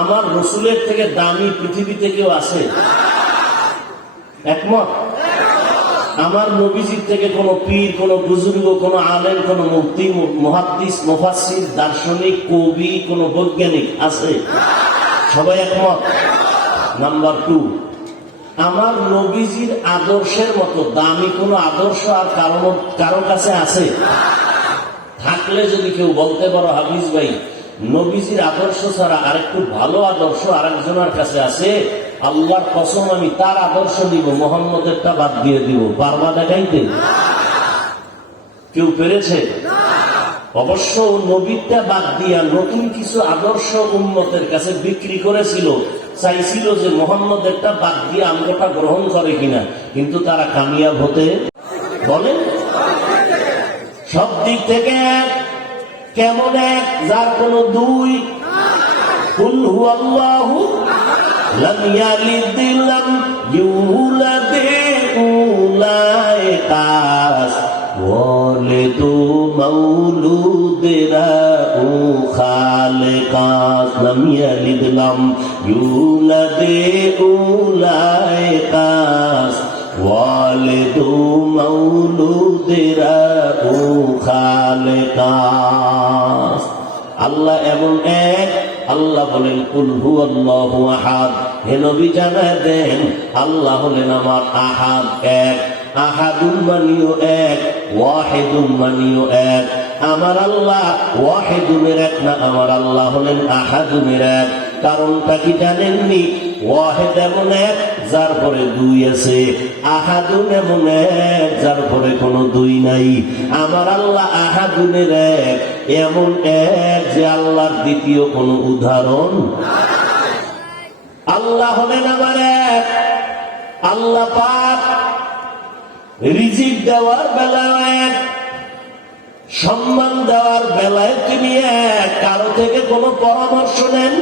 আমার রসুলের থেকে দামি পৃথিবীতে কেউ আছে? একমত? আমার নবীজির থেকে কোন পীর, কোন বুজুর্গ, কোন আলেম, কোন মুফতি, মুহাদ্দিস, মুফাসসির, দার্শনিক, কবি, কোন বৈজ্ঞানিক আছে? সবাই একমত। নাম্বার 2, আমার নবীজির আদর্শের মতো দামি কোন আদর্শ আর কারো কাছে আছে? থাকলে যদি কেউ বলতে পারো হাফিজ ভাই, নবীজির আদর্শ ছাড়া আরেকটু ভালো আদর্শ আরেকজনের কাছে আছে, আল্লাহর কসম আমি তার আদর্শ দিব, মোহাম্মদেরটা বাদ দিয়ে দিব। পারবা দেখাইতে? কেউ পেরেছে? অবশ্য নবীরটা বাদ দিয়া নতুন কিছু আদর্শ উম্মতের কাছে বিক্রি করেছিল, চাইছিল যে মোহাম্মদেরটা বাদ দিয়ে আমরাটা গ্রহণ করে কিনা, কিন্তু তারা কামিয়াব হতে বলে। সব দিক থেকে এক, কেমন এক? যার কোন দুই। কুল হুয়াল্লাহু লাম ইয়ালিদ লাম ইউলাদ উলাইকাস ওয়ালিদু মাউলুদিরা ও খালিকাস। লাম ইয়ালিদ লাম ইউলাদ উলাইকাস ওয়ালিদু মাউলুদিরা ও খালিকাস। আল্লাহ এমন এক, আল্লাহ বলেন কুল হুয়াল্লাহু আহাদ। হে নবী জানায় দেন আল্লাহ হলেন আমার আহাদ, এক। আহাদুন মানিও এক, ওয়াহিদুন মানিও এক। আমার আল্লাহ ওয়াহিদুনের এক না, আমার আল্লাহ হলেন আহাদুনের এক। কারণটা কি জানেননি? ওয়াহিদ এমন এক যার পরে দুই আছে, আহাদুন এমন এক যার পরে কোনো দুই নাই। আমার আল্লাহ আহাদুনের এক, এমন এক যে আল্লাহর দ্বিতীয় কোনো উদাহরণ। আল্লাহ হলেন আমার এক। আল্লাহ পাক রিজিক দেওয়ার বেলায় এক, সম্মান দেওয়ার বেলায় তিনি এক, কারো থেকে কোনো পরামর্শ নেন।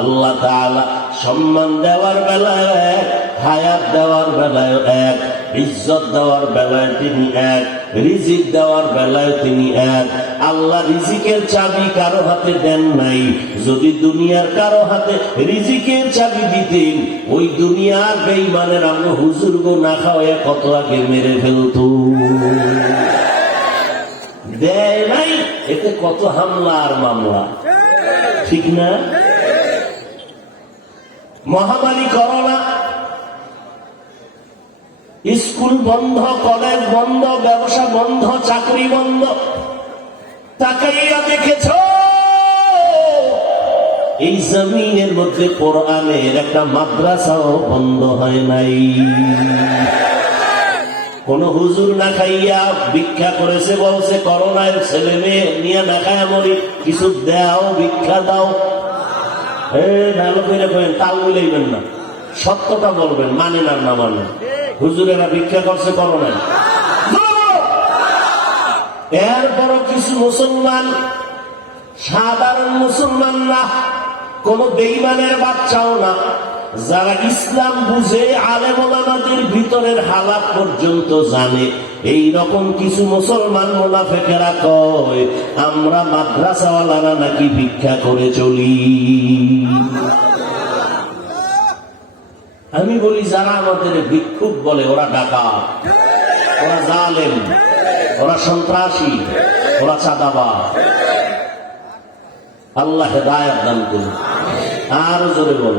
আল্লাহ তাআলা সম্মান দেওয়ার বেলায় এক, হায়াত দেওয়ার বেলায় এক, ইজ্জত দেওয়ার বেলায় তিনি এক, রিজিক দেওয়ার বেলায় তিনি এক। আল্লাহ রিজিকের চাবি কারো হাতে দেন নাই। যদি দুনিয়ার কারো হাতে রিজিকের চাবি দিতেন, ওই দুনিয়ার বেঈমানের আমরা হুজুরগো না খাওয়ায় কত আগে মেরে ফেলতো। দেয় নাই, এতে কত হামলা আর মামলা, ঠিক না? মহামারী করোনা, স্কুল বন্ধ, কলেজ বন্ধ, ব্যবসা বন্ধ, চাকরি বন্ধ। তাকাইয়া দেখেছ এই জমিনের মধ্যে কোরআনের একটা মাদ্রাসাও বন্ধ হয় নাই। কোন হুজুর না খাইয়া ভিক্ষা করেছে, বলছে করোনার ছেলে মেয়ে নিয়ে না খায় মরি, কিছু দাও, ভিক্ষা দাও। ভালো করে করেন, তাল মিলাইবেন না, সত্যটা বলবেন, মানে না না মানে। হুজুরেরা ভিক্ষা করছে করোনায়। এরপরও কিছু মুসলমান, সাধারণ মুসলমান না, কোন বেঈমানের বাচ্চাও না, যারা ইসলাম বুঝে, আলেম ওলামাদের ভিতরের হালাত পর্যন্ত জানে, এই রকম কিছু মুসলমান মুনাফিকেরা কয় আমরা মাদ্রাসাওয়ালারা নাকি ভিক্ষা করে চলি। আমি বলি যারা আমাদের ভিক্ষুক বলে ওরা ডাকাত, ওরা জালেম, ওরা সন্ত্রাসী, ওরা চাঁদাবাজ। আল্লাহ হেদায়েত দান করুন। আর জোরে বল।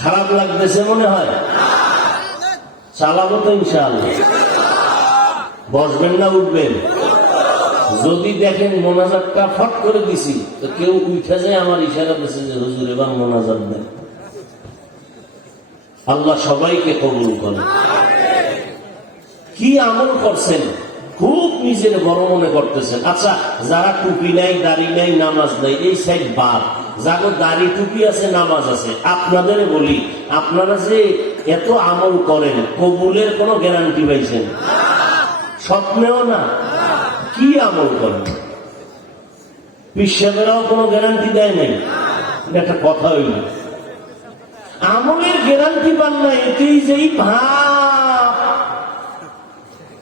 খারাপ লাগতেছে মনে হয়? চালাবো তো ইনশাআল্লাহ। বসবেন না উঠবেন? যদি দেখেন মোনাজাতটা ফট করে দিছি, তো কেউ উঠে যায় আমার ইশারা দিচ্ছে যে হুজুর এবার মোনাজাত দেন। আল্লাহ সবাইকে কবুল করেন। কি আমল করছেন, খুব নিজের বড় মনে করতেছেন। আচ্ছা, যারা টুপি নাই, দাড়ি নাই, নামাজ নাই, এই সাইড বাদ। যাদের দাড়ি টুপি আছে, নামাজ আছে, আপনাদের বলি, আপনারা যে এত আমল করেন, কবুলের কোনো গ্যারান্টি পাইছেন? স্বপ্নেও না। কি আমল করেন? পিসাবেরাও কোনো গ্যারান্টি দেয় নাই। এটা একটা কথা হইল। আমলের গ্যারান্টি পান না, এতেই যেই ভাব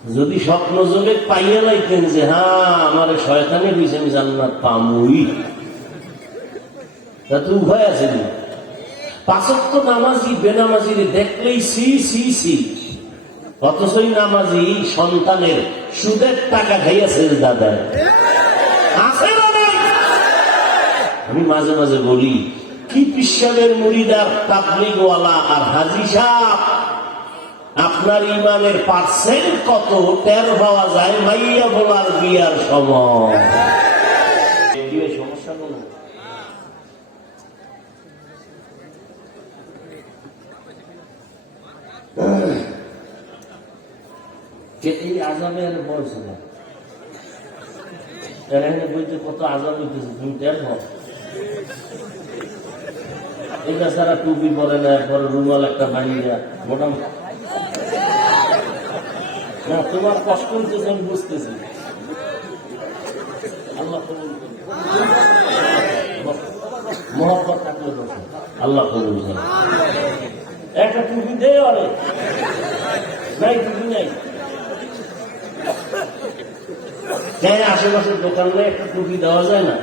যদি স্বপ্ন যোগে পাইয়া লাইতেন যে হ্যাঁ আমার শয়তানে দিয়েছে আমি জান্নাত পামুই, তা তো উভয় আছে। পাঁচক্য নামাজি বেনামাজি দেখলেই সি সি সি, অথচই নামাজি সন্তানের সুদের টাকা খাইয়াছে দাদা আছে না নাই? আমি মাঝে মাঝে বলি কি পিসাবের মুড়িদার তাবলিগওয়ালা আর হাজি সাহেব, আপনার ইমানের পার্সেন্ট কত টের পাওয়া যায় মাইয়া বলার বিয়ার সময়। সমস্যা কোন এই আজাবের বয়স না বইতে কত আজাব হইতেছে তুমি টের পাও। এটা ছাড়া টুপি পরে না, পরে রুমাল একটা বানিয়ে মোটামুটি না, তোমার কষ্ট হইতেছে আমি বুঝতেছি। আল্লাহ কবুল করুন, মহব্বত থাকলে আল্লাহ কবুল করুন। একটা টুপি দেয় অনেক নাই, টুপি নাই, আশেপাশের দোকানে একটা টুপি দেওয়া যায় না?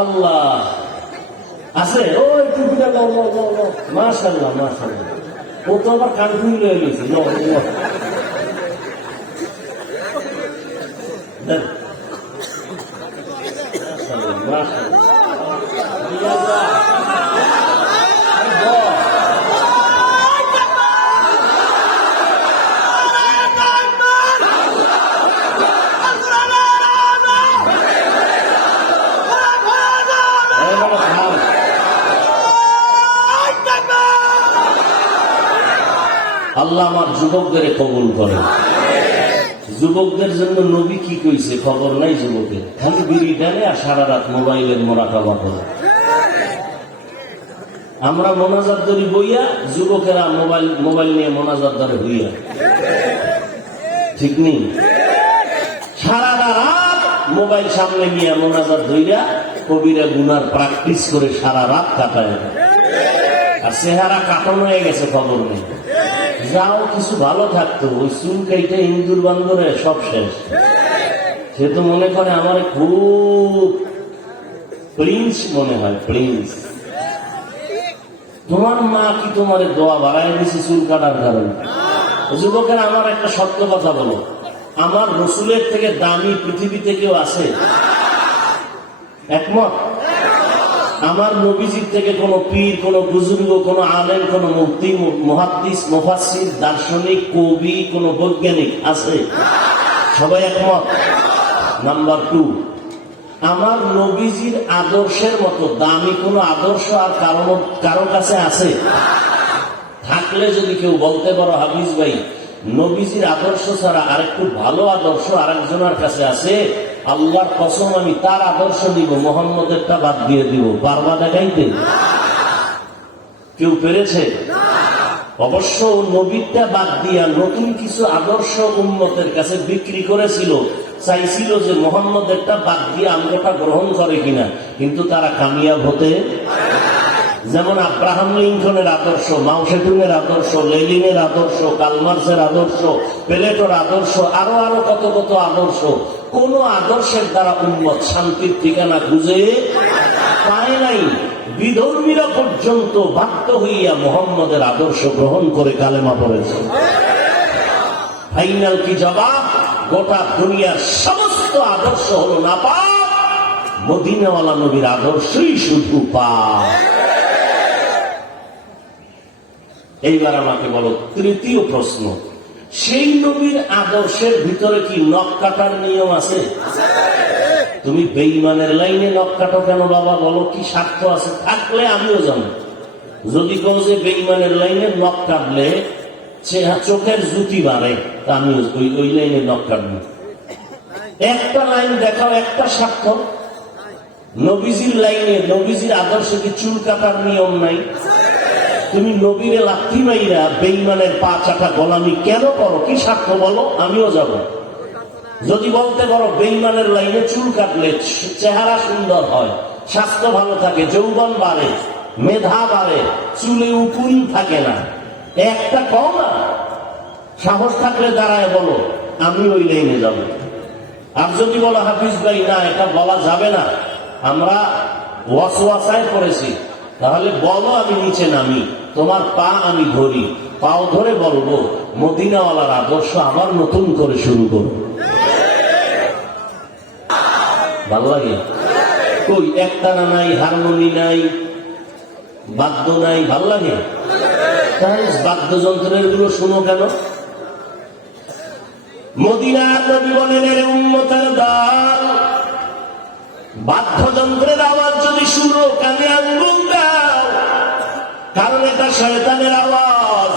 আল্লাহ আছে ওই টুপিটা মাশাআল্লাহ মাশাআল্লাহ, ও তো আবার কানফুল হয়ে গেছে। আল্লাহ আমার যুবকদের কবুল করে। যুবকদের জন্য নবী কি কইছে খবর নাই, যুবকের খালি বিড়ি টানে আর সারা রাত মোবাইলের মোরাকাবা করে। আমরা মোনাজাত ধরি বইয়া, যুবকেরা মোবাইল নিয়ে মোনাজাত ধরে হইয়া, ঠিক নেই? সারা রাত মোবাইল সামনে নিয়ে মোনাজাত ধইয়া কবিরা গুনার প্র্যাকটিস করে সারা রাত কাটায়, আর চেহারা কাটানো হয়ে গেছে খবর নেই। যাও কিছু ভালো থাকতো, ওই চুল কাইটা হিন্দুর বান্ধরে সব শেষ। সে তো মনে করে আমার খুব প্রিন্স মনে হয়, প্রিন্স। তোমার মা কি তোমার দোয়া বাড়াই দিয়েছে চুল কাটার কারণে? যুবকের আমার একটা সত্য কথা বলো, আমার রসুলের থেকে দামি পৃথিবীতে কেউ আছে? একমত? আমার নবীজির থেকে কোন পীর, কোন বুজুর্গ, কোন আলেম, কোন মুফতি, মুহাদ্দিস, মুফাসসির, দার্শনিক, কবি, কোন বৈজ্ঞানিক আছে? সবাই একমত? নাম্বার 2, আমার নবীজির আদর্শের মতো দামি কোন আদর্শ আর কারো কাছে আছে? থাকলে যদি কেউ বলতে পারো হাফিজ ভাই নবীজির আদর্শ ছাড়া আরেকটু ভালো আদর্শ আরেকজনের কাছে আছে, আল্লাহর কসম আমি তার আদর্শ দিব, মোহাম্মদেরটা বাদ দিয়ে দিব। পারবা দেখাইতে? কেউ পেরেছে? অবশ্য নবীরটা বাদ দিয়া নতুন কিছু আদর্শ উম্মতের কাছে বিক্রি করেছিল, চাইছিল যে মোহাম্মদেরটা বাদ দিয়ে আমরাটা গ্রহণ করে কিনা, কিন্তু তারা কামিয়াব হতে। যেমন আব্রাহাম লিঙ্কনের আদর্শ, মাও সেতুংয়ের আদর্শ, লেনিনের আদর্শ, কালমার্সের আদর্শ, প্লেটোর আদর্শ, আরো আরো কত কত আদর্শ, কোন আদর্শের দ্বারা উম্মত শান্তির ঠিকানা খুঁজে পায় নাই। বিধর্মীরা পর্যন্ত বাধ্য হইয়া মুহাম্মদের আদর্শ গ্রহণ করে কালেমা পড়েছে। ফাইনাল কি জবাব? গোটা দুনিয়ার সমস্ত আদর্শ হলো না পাক, মদিনাওয়ালা নবীর আদর্শই শুধু পাক। এইবার আমাকে বলো, তৃতীয় প্রশ্ন, সেই নবীর আদর্শের ভিতরে কি নখ কাটার নিয়ম আছে? তুমি বেঈমানের লাইনে নখ কাটো কেন বাবা? বলো কি স্বার্থ আছে? থাকলে আমিও জানি। যদি কোনো যে বেঈমানের লাইনে নখ কাটলে চোখের জুতি বাড়ে, তা আমি ওই লাইনে নখ কাটবো। একটা লাইন দেখাও, একটা স্বার্থ। নবীজির লাইনে, নবীজির আদর্শে কি চুল কাটার নিয়ম নাই? তুমি নবীরে লাথি মাইরা বেঈমানের পা চাটা গোলামি কেন করো? কি স্বার্থ বলো? আমিও যাব। যদি বলতে পারো বেঈমানের লাইনে চুল কাটলে চেহারা সুন্দর হয়, স্বাস্থ্য ভালো থাকে, যৌবন বাড়ে, মেধা বাড়ে, চুলে উকুন থাকে না, একটা কও না, সাহস থাকলে দাঁড়ায় বলো আমি ওই লাইনে যাব। আর যদি বলো হাফিজ ভাই না এটা বলা যাবে না, আমরা ওয়াসওয়াসায় পড়েছি, তাহলে বলো আমি নিচে নামি, তোমার পা আমি ধরি, পাও ধরে বলবো মদিনাওয়ালার আদর্শ আবার নতুন করে শুরু করো। ভালো লাগে? কই একতারা নাই, হারমোনি নাই, বাদ্য নাই, ভাল লাগে? তাই বাদ্যযন্ত্রের গুলো শুনো কেন? মদিনার নবী বলেন এর উম্মতের দল, বাদ্যযন্ত্রের আওয়াজ যদি শুনো কানে আঙ্গুল দাও, কারণ এটা শয়তানের আওয়াজ।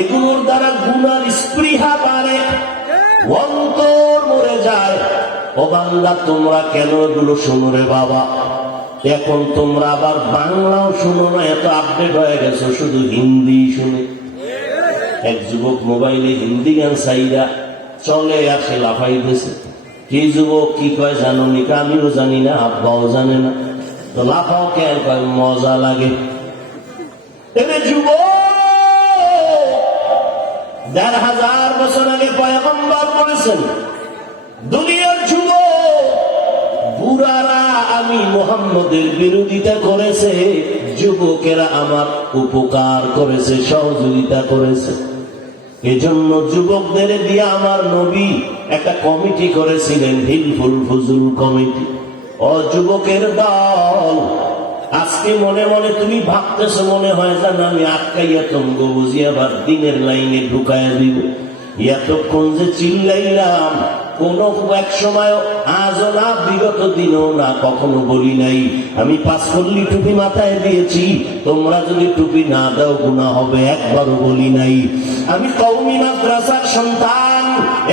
এগুলোর দ্বারা গুনার স্পৃহা বাড়ে, অন্তর মরে যায়। ও বান্দা তোমরা কেন এগুলো শোনো রে বাবা? এখন তোমরা আবার বাংলাও শুনো না, এত আপডেট হয়ে গেছো, শুধু হিন্দি শুনে। এক যুবক মোবাইলে হিন্দি গান চাইরা চলে আসে লাফাইতেছে। কি যুবক কি কয় জানো নি? আমিও জানি না, আব্বাও জানে না। তো লাফাও কে কয় মজা লাগে। এরে যুবক, ১,৫০০ বছর আগে পয়গম্বর বলেছেন দুনিয়ার যুবক বুড়ারা আমি মুহাম্মদের বিরোধিতা করেছে, যুবকেরা আমার উপকার করেছে, সহযোগিতা করেছে। এজন্য যুবকদের দিয়ে আমার নবী একটা কমিটি করেছিলেন, হিলফুল ফুজুল কমিটি। ও যুবকের দল, আজকে মনে মনে তুমি ভাবতেছো মনে হয় যেন আমি আটকাইয়া তঙ্গ বুঝি আবার দিনের লাইনে ঢুকাইয়া দিব। এতক্ষণ যে চিল্লাইলাম কোন এক সময় আজও না, বিগত দিনও না, কখনো বলি নাই আমি ৫ কল্লি টুপি মাথায় দিয়েছি, তোমরা যদি টুপি না দাও গুনাহ হবে, একবারও বলি নাই। আমি কওমি মাদ্রাসার সন্তান,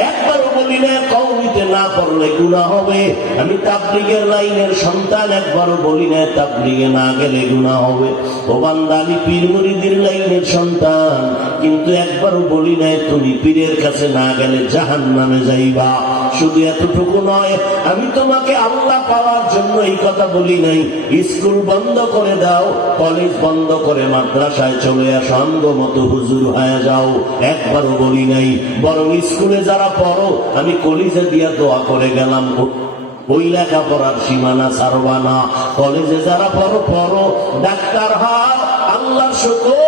একবারও বলি না কওমিতে না পড়লে গুনাহ হবে। আমি তাবলীগের লাইনের সন্তান, একবারও বলি না তাবলীগে না গেলে গুনাহ হবে। ও বান্দা আমি পীর মুরিদের লাইনের সন্তান, কিন্তু একবারও বলি না তুমি পীরের কাছে না গেলে জাহান্নামে যাইবা। শুধু এতটুকু নয়, আমি তোমাকে আল্লাহ পাওয়ার জন্য এই কথা বলি নাই স্কুল বন্ধ করে দাও, কলেজ বন্ধ করে মাদ্রাসায় চলে আসো, আঙ্গমত হুজুর হয়ে যাও, একবারও বলি নাই। বরং স্কুলে যারা পড়ো আমি কলিজে দিয়া দোয়া করে গেলাম, ওই লেখাপড়ার সীমানা ছাড়বা না। কলেজে যারা পড়ো পড়ো, ডাক্তার হও, আল্লাহর শুকর।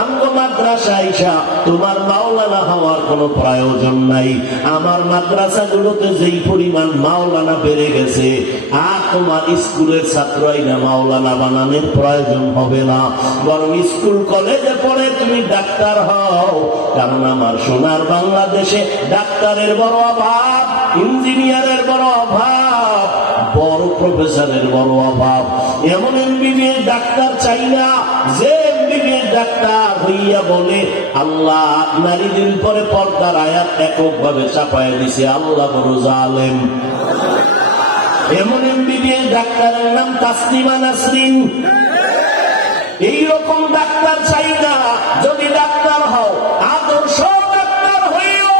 আমগো মাদ্রাসা আইসা তোমার মাওলানা হওয়ার কোনো প্রয়োজন নাই। আমার মাদ্রাসাগুলোতে যেই পরিমাণ মাওলানা বেড়ে গেছে, আর তোমার স্কুলের ছাত্রই না মাওলানা বানানোর প্রয়োজন হবে না। বরং স্কুল কলেজে পড়ে তুমি ডাক্তার হও, কারণ আমার সোনার বাংলাদেশে ডাক্তারের বড় অভাব, ইঞ্জিনিয়ারের বড় অভাব, বড় প্রফেসরের বড় অভাব। এমন এমবিবিএস ডাক্তার চাই না যে এমবিবিএস ডাক্তার হইয়া বলে আল্লাহ নারীদের উপরে পর্দার আয়াত এককভাবে চাপায় দিছে, আল্লাহ বড় জালেম। এমন এমবিবিএস ডাক্তারের নাম তাসলিমা নাসরিন। এইরকম ডাক্তার চাই না। যদি ডাক্তার হও আদর্শ ডাক্তার হইও।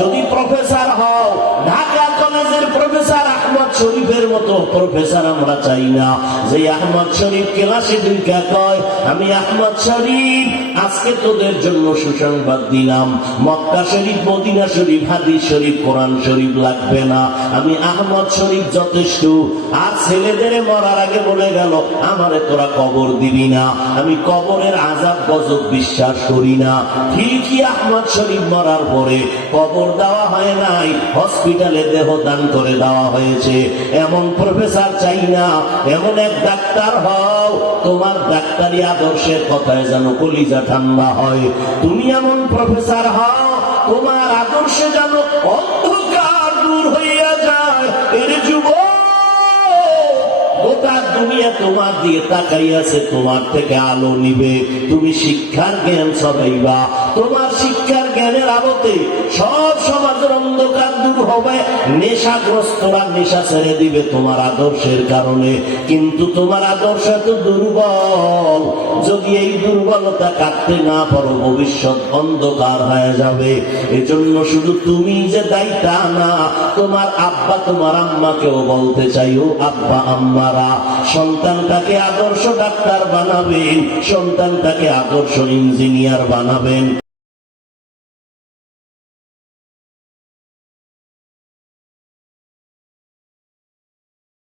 যদি প্রফেসর হও ঢাকা কলেজের প্রফেসর আহমদ শরীফের মতো প্রফেসর আমরা চাই না, যে আহমদ শরীফ ক্লাসে দুইটা কয় আমি আহমদ শরীফ আজকে তোদের জন্য সুসংবাদ দিলাম, মক্কা শরীফ, মদিনা শরীফ, হাদিস শরীফ, কোরআন শরীফ লাগবে না, আমি আহমদ শরীফ যথেষ্ট। আর ছেলেদের মরার আগে বলে গেল আমারে তোরা কবর দিবি না, আমি কবরের আযাব গজব বিশ্বাস করি না। ঠিকই আহমদ শরীফ মরার পরে কবর দেওয়া হয় নাই, হসপিটালে দেহ দান করে দেওয়া হয়েছে। এমন প্রফেসর চাই না। এমন এক ডাক্তার হও তোমার ডাক্তারি আদর্শের কথায় যেন কলিজা ঠান্ডা হয়। তুমি এমন প্রফেসর হও তোমার আদর্শে যেন অন্ধকার দূর হইয়া যায়। এর যুবক, গোটা দুনিয়া তোমার দিয়ে তাকাইয়াছে, তোমার থেকে আলো নিবে। তুমি শিক্ষার জ্ঞান ছড়াইবা, তোমার শিক্ষার জ্ঞানের আলোতে সব সমাজের অন্ধকার দূর হবে। হবে নেশাগ্রস্তরা নেশা ছেড়ে দিবে তোমার আদর্শের কারণে, কিন্তু তোমার আদর্শ এত দুর্বল, যদি এই দুর্বলতা কাটতে না পারো ভবিষ্যৎ অন্ধকার হয়ে যাবে। এজন্য শুধু তুমি যে দায়িত্ব না, তোমার আব্বা তোমার আম্মাকেও বলতে চাইও, আব্বা আম্মারা সন্তানটাকে আদর্শ ডাক্তার বানাবেন, সন্তানটাকে আদর্শ ইঞ্জিনিয়ার বানাবেন।